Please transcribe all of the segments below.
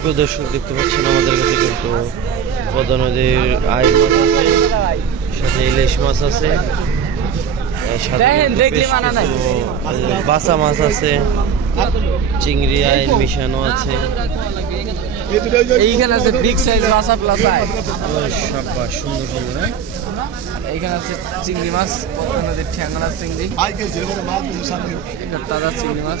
প্রিয় দর্শক দেখতে পাচ্ছেন আমাদের কাছে কিন্তু পদ্মা নদীর আই মাছ আছে। সাথে ইলিশ মাছ আছে বাসা মাছ আছে চিংড়ি আইন মিশানো আছে। এইখানে আছে বিগ সাইজ মাছা প্লাস সুন্দর সুন্দর হ্যাঁ? এইখানে আছে চিংড়ি মাছ পদ্মা নদীর ঠ্যাঙ্গলা চিংড়ি। তাজা চিংড়ি মাছ।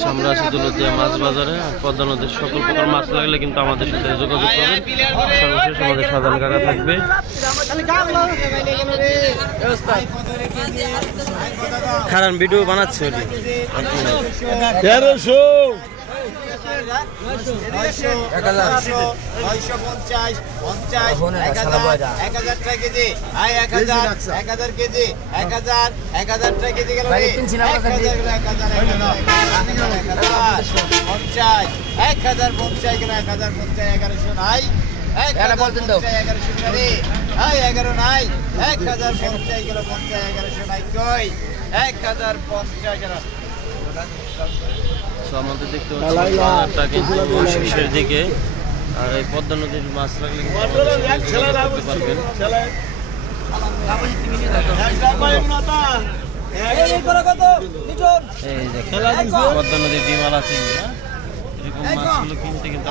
করে আমরা আছি দুলদিয়া মাছ বাজারে। পদ্মা নদীর সকল প্রকার মাছ লাগলে কিন্তু আমাদের সাথে যোগাযোগ করবেন। সর্বশেষ আমাদের সাধারণ কাকা থাকবে। খারান ভিডিও বানাচ্ছে ওটি। তেরোশো। এক হাজার নয়শো পঞ্চাশ পঞ্চাশ এক হাজার। এক হাজার টাকা কেজি আয় এক হাজার এক হাজার কেজি এক হাজার এক হাজার টাকা কেজি গেল এক হাজার। গেলো, এক হাজার, এক হাজার, পঞ্চাশ এক হাজার পঞ্চাশ গেল এক হাজার পঞ্চাশ এগারোশো নাই এগারো নাই এক হাজার পঞ্চাশ গেল পঞ্চাশ এগারোশো নাই কই এক হাজার পঞ্চাশ গেল তো আমাদের দেখতে পাচ্ছি বাজারটা কিন্তু শেষের দিকে। আর এই পদ্মা নদীর মাছ লাগলে করতে পারবেন। এই দেখেন পদ্মা নদীর ডিমালা চিংড়ি হ্যাঁ? এরকম মাছগুলো কিনতে কিন্তু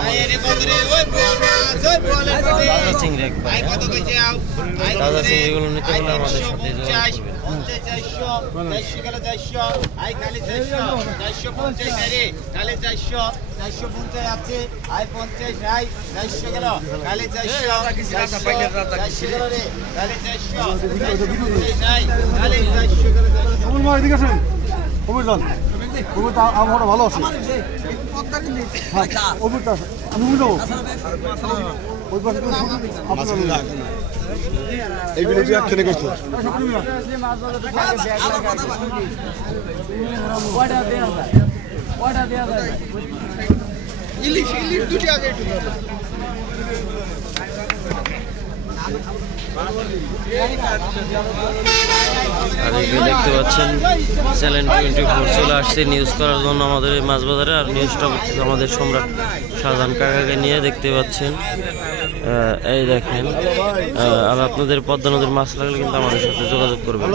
তাজা চিংড়ি একবার হ্যাঁ? তাজা চিংড়িগুলো নিতে হলে আমাদের সাথে যোগাযোগ কবুল তো আমার ভালো আছে। হ্যাঁ আমি বুঝে ওই পাশে এইগুলো যে একখানে করছ কয়টা দেওয়া যায় কয়টা দেওয়া যায় আর এখানে দেখতে পাচ্ছেন চ্যানেল টোয়েন্টি ফোর চলে আসছে। নিউজ করার জন্য আমাদের এই মাছ বাজারে আর নিউজটা করছে আমাদের সম্রাট শাহজাহান কাকাকে নিয়ে দেখতে পাচ্ছেন। এই দেখেন। আর আপনাদের পদ্মা নদীর মাছ লাগলে কিন্তু আমাদের সাথে যোগাযোগ করবেন।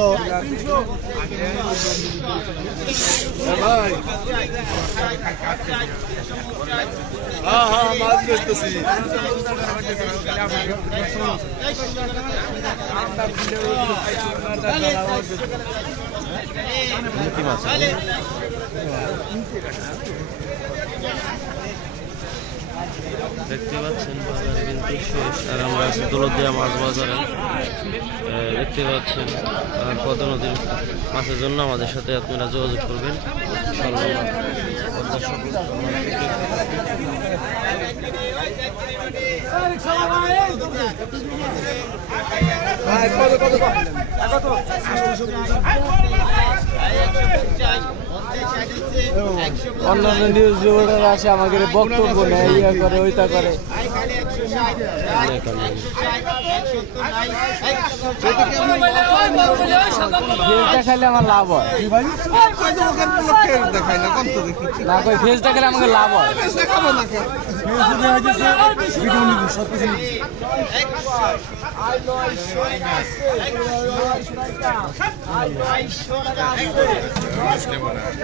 হ্যাঁ হ্যাঁ মাছ দেখতে পাচ্ছেন বাজারে কিন্তু শেষ, আর আমরা আছি দৌলতদিয়া মাছ বাজারে। দেখতে পাচ্ছেন পদ্মা নদীর মাছের জন্য আমাদের সাথে আপনারা যোগাযোগ করবেন। সর্বনা সকল market এ অন্যান্য নিউজ রিপোর্টার আসে আমাকে বক্তব্য নেয় ইয়া করে ওইটা করে। দেখেন খাইলে আমার লাভ হয়। না কই আমাকে লাভ হয়। কি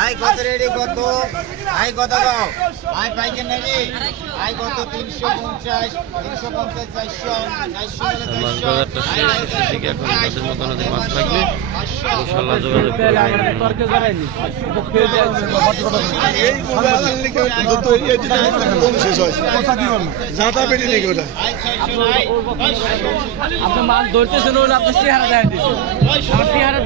আই কত রেডি কত? আই কত দাও? আই পাইকেন নাকি আই কত? তিনশো পঞ্চাশ তিনশো পঞ্চাশ চারশো মাছ বাজারটা শেষ দিকে এখন মতো নদীর মাছ ইনশাল্লাহ যোগাযোগ ওটা আপনি মাছ ধরতেছেন আপনি চেহারা দেখা দিয়েছেন চেহারা